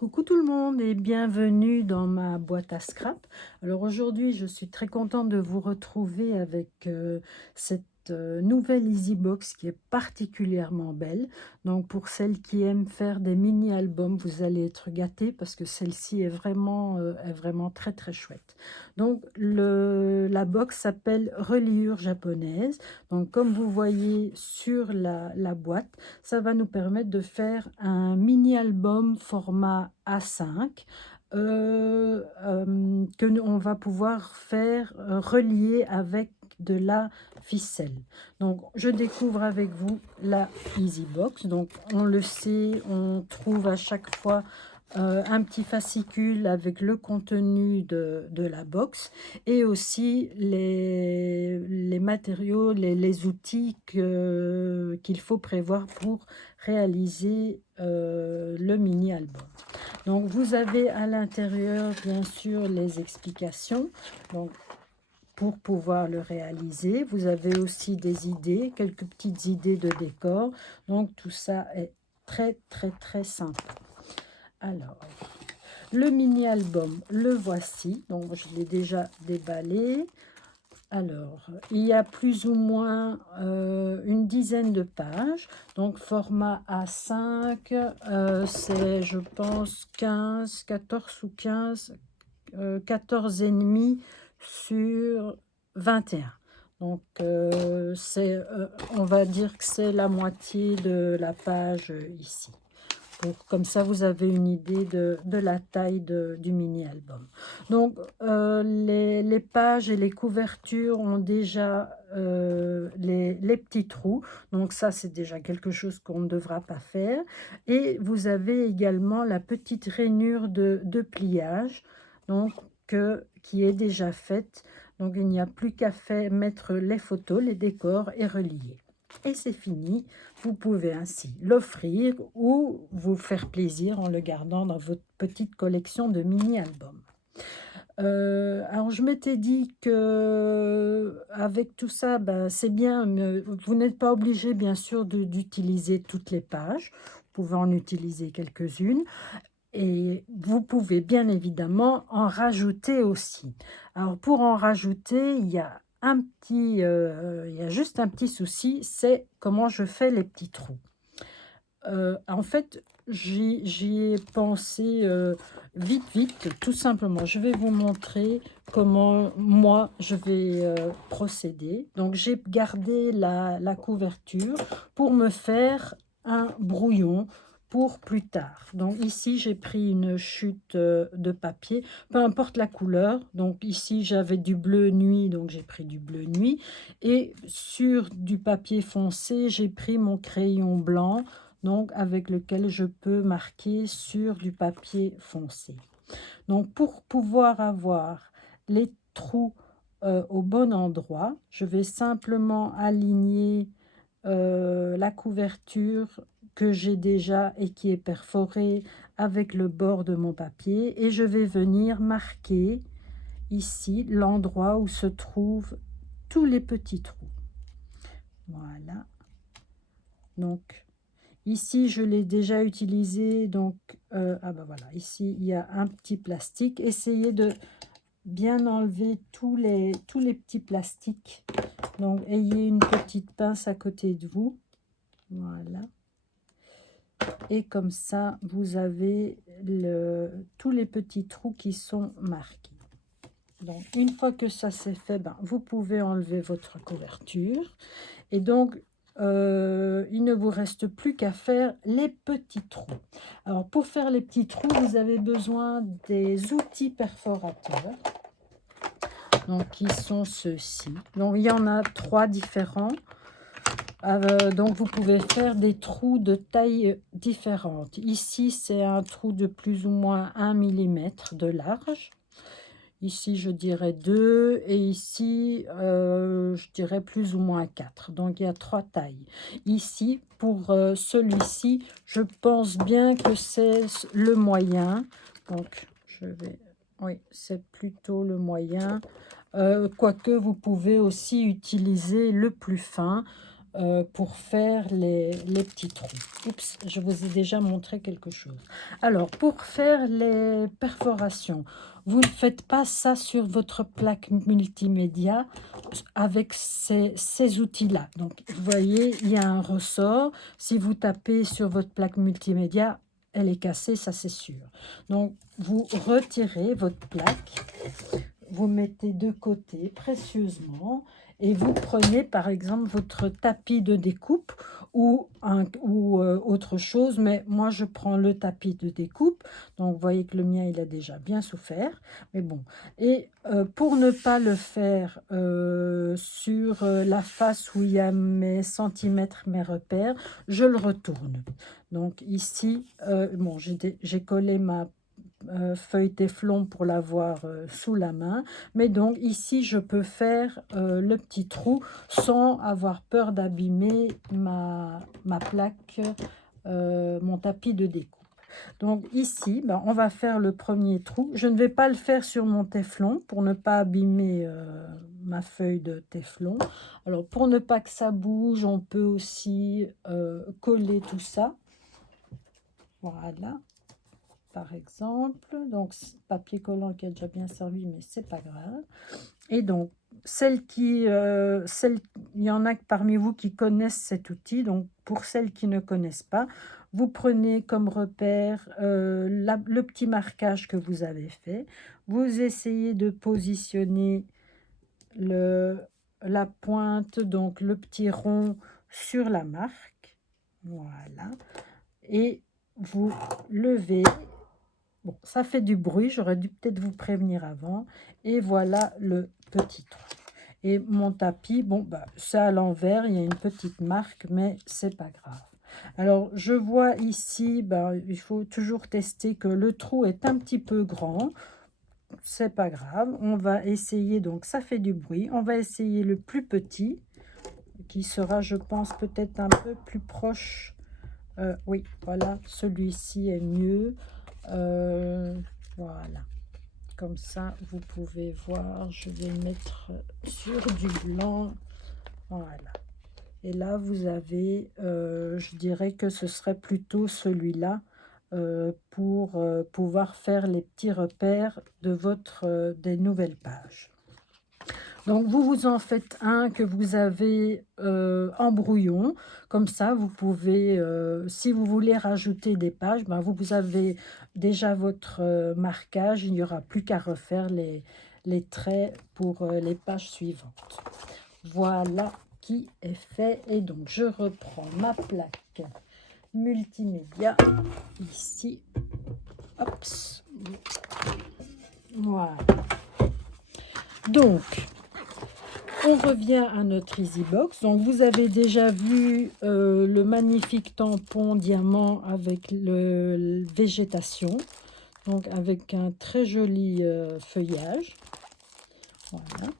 Coucou tout le monde et bienvenue dans ma boîte à scrap. Alors aujourd'hui, je suis très contente de vous retrouver avec cette nouvelle EasyBox qui est particulièrement belle. Donc pour celles qui aiment faire des mini-albums, vous allez être gâtés parce que celle-ci est vraiment très très chouette. Donc la box s'appelle Reliure japonaise. Donc comme vous voyez sur la boîte, ça va nous permettre de faire un mini-album format A5 que on va pouvoir faire relier avec de la ficelle. Donc, je découvre avec vous la EasyBox. Donc, on le sait, on trouve à chaque fois un petit fascicule avec le contenu de la box et aussi les matériaux, les outils qu'il faut prévoir pour réaliser le mini-album. Donc vous avez à l'intérieur bien sûr les explications. Donc pour pouvoir le réaliser, vous avez aussi des idées, quelques petites idées de décor. Donc tout ça est très très très sympa. Alors, le mini-album, le voici. Donc, je l'ai déjà déballé. Alors, il y a plus ou moins une dizaine de pages. Donc, format A5, c'est, je pense, 15, 14 ou 15, 14 et demi sur 21. Donc, on va dire que c'est la moitié de la page ici. Comme ça, vous avez une idée de la taille du mini-album. Donc, les pages et les couvertures ont déjà les petits trous. Donc, ça, c'est déjà quelque chose qu'on ne devra pas faire. Et vous avez également la petite rainure de pliage donc, qui est déjà faite. Donc, il n'y a plus qu'à mettre les photos, les décors et relier. Et c'est fini. Vous pouvez ainsi l'offrir ou vous faire plaisir en le gardant dans votre petite collection de mini-albums. Alors, je m'étais dit que avec tout ça, ben, c'est bien, mais vous n'êtes pas obligé, bien sûr, d'utiliser toutes les pages. Vous pouvez en utiliser quelques-unes. Et vous pouvez bien évidemment en rajouter aussi. Alors pour en rajouter, il y a il y a juste un petit souci, c'est comment je fais les petits trous. En fait, j'y ai pensé vite, tout simplement. Je vais vous montrer comment moi je vais procéder. Donc j'ai gardé la couverture pour me faire un brouillon pour plus tard. Donc ici, j'ai pris une chute de papier, peu importe la couleur. Donc ici, j'avais du bleu nuit, donc j'ai pris du bleu nuit. Et sur du papier foncé, j'ai pris mon crayon blanc, donc avec lequel je peux marquer sur du papier foncé. Donc pour pouvoir avoir les trous au bon endroit, je vais simplement aligner la couverture que j'ai déjà et qui est perforée avec le bord de mon papier et je vais venir marquer ici l'endroit où se trouvent tous les petits trous. Voilà. Donc ici je l'ai déjà utilisé, donc ah ben voilà, ici il y a un petit plastique. Essayez de bien enlever tous les petits plastiques. Donc ayez une petite pince à côté de vous. Voilà. Et comme ça, vous avez tous les petits trous qui sont marqués. Donc, une fois que ça c'est fait, ben, vous pouvez enlever votre couverture. Et donc, il ne vous reste plus qu'à faire les petits trous. Alors, pour faire les petits trous, vous avez besoin des outils perforateurs. Donc, qui sont ceux-ci. Donc, il y en a 3 différents. Donc vous pouvez faire des trous de taille différentes. Ici c'est un trou de plus ou moins 1 mm de large. Ici je dirais 2 et ici je dirais plus ou moins 4. Donc il y a 3 tailles. Ici pour celui-ci je pense bien que c'est le moyen. Donc oui, c'est plutôt le moyen. Quoique vous pouvez aussi utiliser le plus fin. pour faire les petits trous. Oups, je vous ai déjà montré quelque chose. Alors, pour faire les perforations, vous ne faites pas ça sur votre plaque multimédia avec ces outils-là. Donc, vous voyez, il y a un ressort. Si vous tapez sur votre plaque multimédia, elle est cassée, ça c'est sûr. Donc, vous retirez votre plaque, vous mettez de côté précieusement et vous prenez par exemple votre tapis de découpe ou autre chose, mais moi je prends le tapis de découpe, donc vous voyez que le mien il a déjà bien souffert, mais bon, et pour ne pas le faire sur la face où il y a mes centimètres, mes repères, je le retourne. Donc ici, bon, j'ai collé ma feuille téflon pour l'avoir sous la main, mais donc ici je peux faire le petit trou sans avoir peur d'abîmer ma plaque, mon tapis de découpe. Donc ici, ben, on va faire le premier trou. Je ne vais pas le faire sur mon téflon pour ne pas abîmer ma feuille de téflon. Alors pour ne pas que ça bouge, on peut aussi coller tout ça. Voilà, par exemple. Donc papier collant qui a déjà bien servi, mais c'est pas grave. Et donc il y en a parmi vous qui connaissent cet outil. Donc pour celles qui ne connaissent pas, vous prenez comme repère le petit marquage que vous avez fait. Vous essayez de positionner la pointe, donc le petit rond sur la marque. Voilà. Et vous levez. Bon, ça fait du bruit, j'aurais dû peut-être vous prévenir avant. Et voilà le petit trou. Et mon tapis, bon, bah, c'est à l'envers, il y a une petite marque, mais c'est pas grave. Alors, je vois ici, bah, il faut toujours tester que le trou est un petit peu grand. C'est pas grave, on va essayer, donc ça fait du bruit. On va essayer le plus petit, qui sera, je pense, peut-être un peu plus proche. Oui, voilà, celui-ci est mieux. Voilà, comme ça vous pouvez voir, je vais mettre sur du blanc, voilà, et là vous avez je dirais que ce serait plutôt celui-là pour pouvoir faire les petits repères de votre des nouvelles pages. Donc, vous en faites un que vous avez en brouillon. Comme ça, vous pouvez, si vous voulez rajouter des pages, ben, vous avez déjà votre marquage. Il n'y aura plus qu'à refaire les traits pour les pages suivantes. Voilà qui est fait. Et donc, je reprends ma plaque multimédia ici. Hop. Voilà. Donc, on revient à notre EasyBox. Donc, vous avez déjà vu le magnifique tampon diamant avec le végétation. Donc, avec un très joli feuillage. Voilà.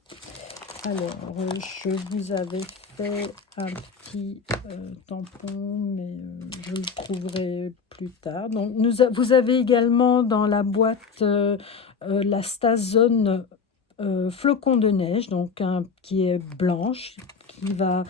Alors, je vous avais fait un petit tampon, mais je le trouverai plus tard. Donc, vous avez également dans la boîte la Stazone flocon de neige, donc qui est blanche, qui va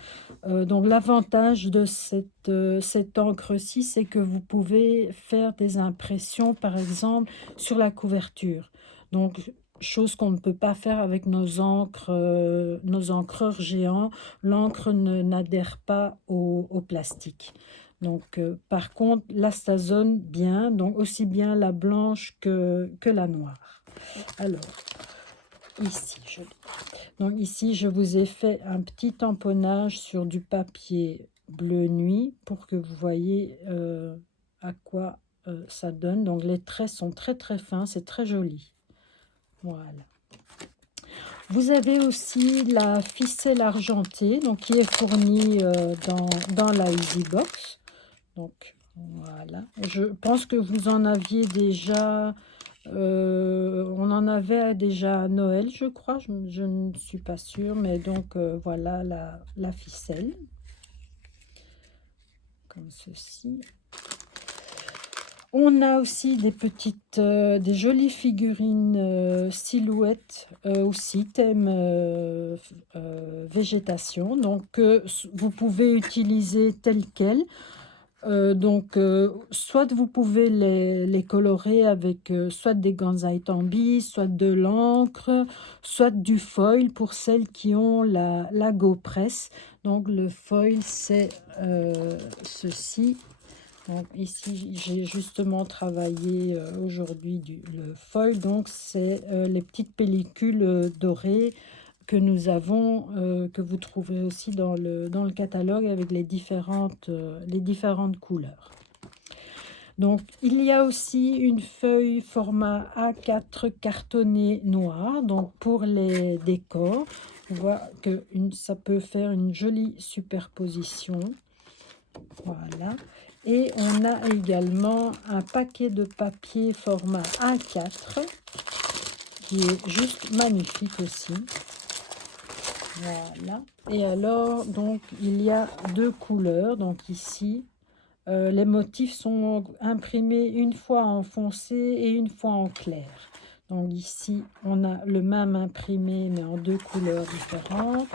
donc l'avantage de cette encre-ci, c'est que vous pouvez faire des impressions, par exemple, sur la couverture. Donc, chose qu'on ne peut pas faire avec nos encreurs géants. L'encre n'adhère pas au plastique. Donc, par contre, la Stazone, bien, donc aussi bien la blanche que la noire. Alors, ici, je vous ai fait un petit tamponnage sur du papier bleu nuit pour que vous voyez à quoi ça donne. Donc, les traits sont très très fins, c'est très joli. Voilà. Vous avez aussi la ficelle argentée, donc qui est fournie dans la EasyBox. Donc, voilà. Je pense que vous en aviez déjà... on en avait déjà à Noël, je crois, je ne suis pas sûre, mais donc voilà la ficelle, comme ceci. On a aussi des petites, des jolies figurines silhouettes aussi, thème végétation. Donc, vous pouvez utiliser telles quelles. Donc, soit vous pouvez les colorer avec soit des Gansai Tambi, soit de l'encre, soit du foil pour celles qui ont la GoPress. Donc, le foil, c'est ceci. Donc, ici, j'ai justement travaillé aujourd'hui le foil. Donc, c'est les petites pellicules dorées que nous avons, que vous trouverez aussi dans le catalogue avec les différentes couleurs. Donc, il y a aussi une feuille format A4 cartonné noir, donc pour les décors. On voit que ça peut faire une jolie superposition. Voilà. Et on a également un paquet de papier format A4 qui est juste magnifique aussi. Voilà. Et alors, donc, il y a deux couleurs. Donc ici, les motifs sont imprimés une fois en foncé et une fois en clair. Donc ici, on a le même imprimé, mais en deux couleurs différentes.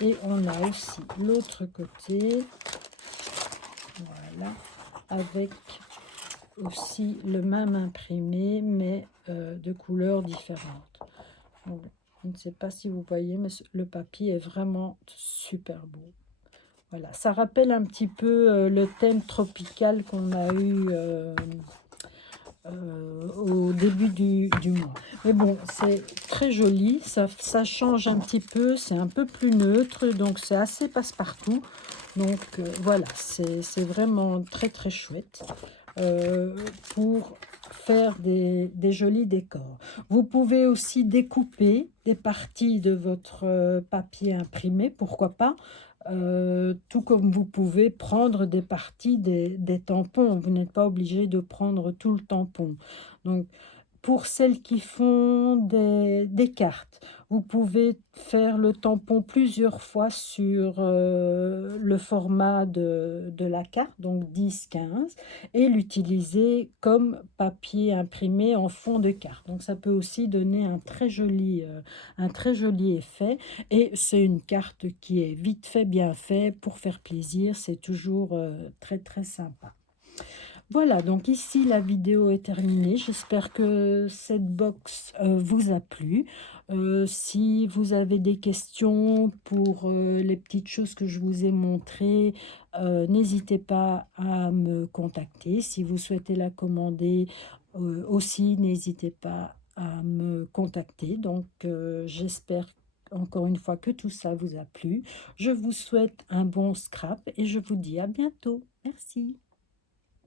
Et on a aussi l'autre côté. Voilà. Avec aussi le même imprimé, mais de couleurs différentes. Donc, je ne sais pas si vous voyez, mais le papier est vraiment super beau. Voilà, ça rappelle un petit peu le thème tropical qu'on a eu au début du mois. Mais bon, c'est très joli, ça change un petit peu, c'est un peu plus neutre, donc c'est assez passe-partout. Donc voilà, c'est vraiment très très chouette pour faire des jolis décors. Vous pouvez aussi découper des parties de votre papier imprimé, pourquoi pas, tout comme vous pouvez prendre des parties des tampons. Vous n'êtes pas obligé de prendre tout le tampon. Donc, pour celles qui font des cartes, vous pouvez faire le tampon plusieurs fois sur le format de la carte, donc 10-15, et l'utiliser comme papier imprimé en fond de carte. Donc ça peut aussi donner un très joli effet. Et c'est une carte qui est vite fait, bien fait, pour faire plaisir. C'est toujours très très sympa. Voilà, donc ici la vidéo est terminée. J'espère que cette box vous a plu. Si vous avez des questions pour les petites choses que je vous ai montrées, n'hésitez pas à me contacter. Si vous souhaitez la commander aussi, n'hésitez pas à me contacter. Donc j'espère encore une fois que tout ça vous a plu. Je vous souhaite un bon scrap et je vous dis à bientôt. Merci.